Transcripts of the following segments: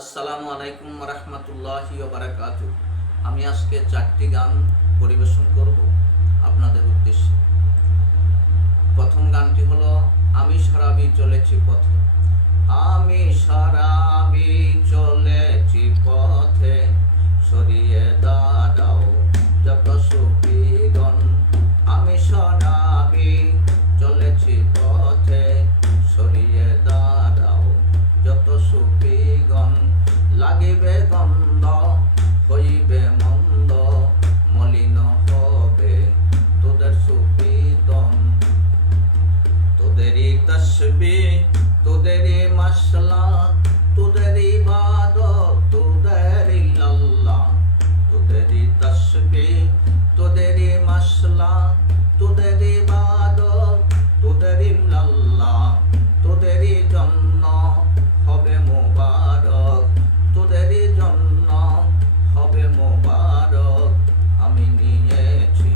আসসালামু আলাইকুম রহমতুল্লাহি ওয়া বারাকাতুহু। আমি আজকে 4টি গান পরিবেশন করব আপনাদের উদ্দেশ্যে। প্রথম গানটি হলো আমি শরাবি চলেছি পথে। আমি শরাবি চলেছি পথে, সরিয়ে দাঁড়াও যত সুফিগণ। আমি শরাবি চলেছি পথে, সরিয়ে দাঁড়াও যত সুফিগণ। লাগিবে গন্ধ, হইবে মন্দ, মলিন হবে তোদের সুফিদন। তোদেরই তসবিহ, তোদেরই মশলা, তোদেরই ইবাদত, তোদেরই আল্লাহ। তোদেরই তসবিহ, তোদেরই মশলা, তোদেরই ইবাদত, তোদেরই আল্লাহ। তোদেরই জন্য হবে মোবারক, তোদেরই জন্য হবে মোবারক। আমি নিয়েছি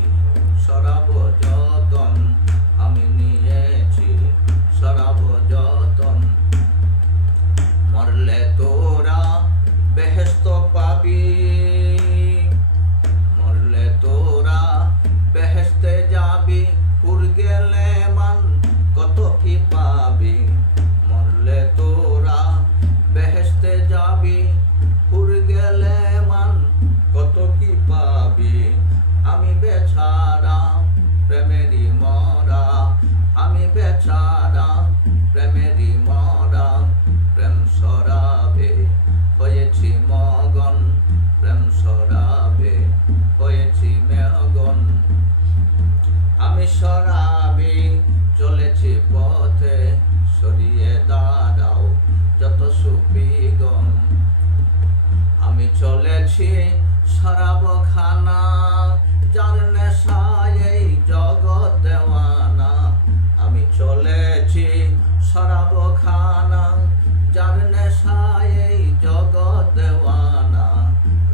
শরাব যতন, আমি নিয়েছি শরাব যতন। মরলে তোরা বেহেশত পাবি, মরলে তোরা বেহেশতে যাবি। হুর গেলে মান কত কি পাবি, মরলে তোরা বেহেশতে যাবি। হুর গেলে মান কত কি পাবি। আমি বেচারা প্রেমেরই মরা, আমি বেচারা প্রেমেরই মরা। প্রেম শরাবে হয়েছি মগন, প্রেম শরাবে হয়েছি মগন। আমি শরাবি চলেছি পথে, সরিয়ে দাঁড়াও যত সুফিগণ। আমি চলেছি শরাবখানা, যার নেশায় এই জগৎ দেওয়ানা। আমি চলেছি শরাবখানা, যার নেশায় এই জগৎ দেওয়ানা।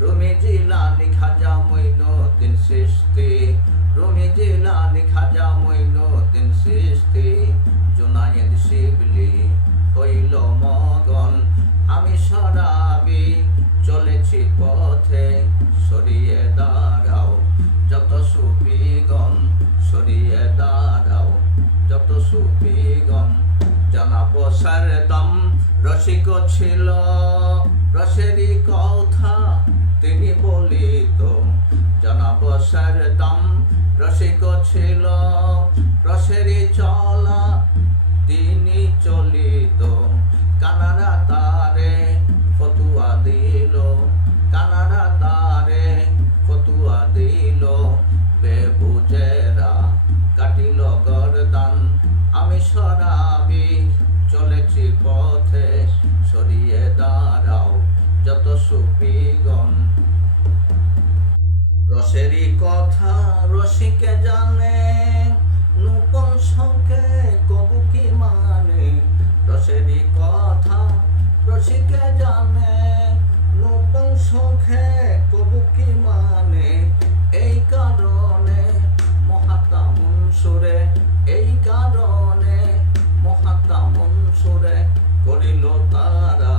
রুমি জিলানী খাজা মঈনুদ্দিন চিশতি, রুমি জিলানী খাজা মঈনুদ্দিন চিশতি। জুনায়েদ শিবলি হইল মগন। আমি শরাবি চলেছি পথে, সরিয়ে দাঁড়াও যত সুফিগণ, সরিয়ে দাঁড়াও যত সুফিগণ। জানাবো সারদম রসিক ছিল, রসেরই কথা তিনি বলিত। জানাবো সারদম রসিক ছিল, রসেরই চলা তিনি চলিত। কানারা তারে ফতুয়া দিল, কানারা তারে ফতুয়া দিল। বেবুজেরা কাটিল গরদান। আমি শরাবি চলেছি পথে, সরিয়ে দাঁড়াও যত সুফিগণ। রসেরই কথা রসিকে জানে, নূপন শোকে কবু কি মানে। রসেরই কথা রসিকে জানে, নূপন শোকে কবু কি মানে। এই কারণে মহাত্মা মনসুরে, এই কারণে মহাত্মা মনসুরে করিল তারা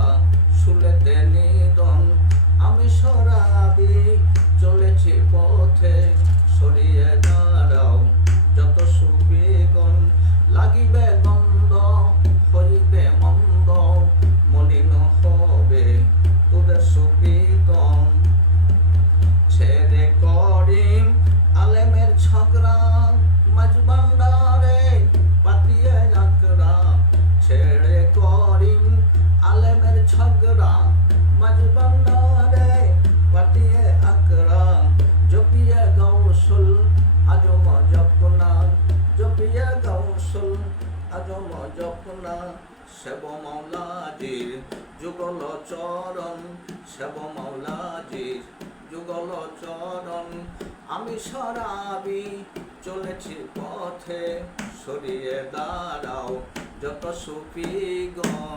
শুলেতে নিধন। আমি শরাবি চলেছি পথে, সরিয়ে দাঁড়াও যত সুফিগণ। লাগিবে গন্ধ, হইবে মন্দ, মলিন হবে তোদের সুফিগণ। ছেড়ে করিম আলেমের ঝগড়া, মাঝ ভান্ডারে পাতিয়ে আকরা। ছেড়ে করিম আলেমের ঝগড়া, মাঝ ভান্ডারে পাতিয়ে আকরা। জপিয়ে গৌসুল আজম জপনা, জপিয়ে গৌসুল আজম জপনা। সেব মাওলাজির যুগল চরণ, সেব মাওলাজির যুগল চরণ। আমি শরাবি চলেছি পথে, সরিয়ে দাঁড়াও যত সুফিগণ।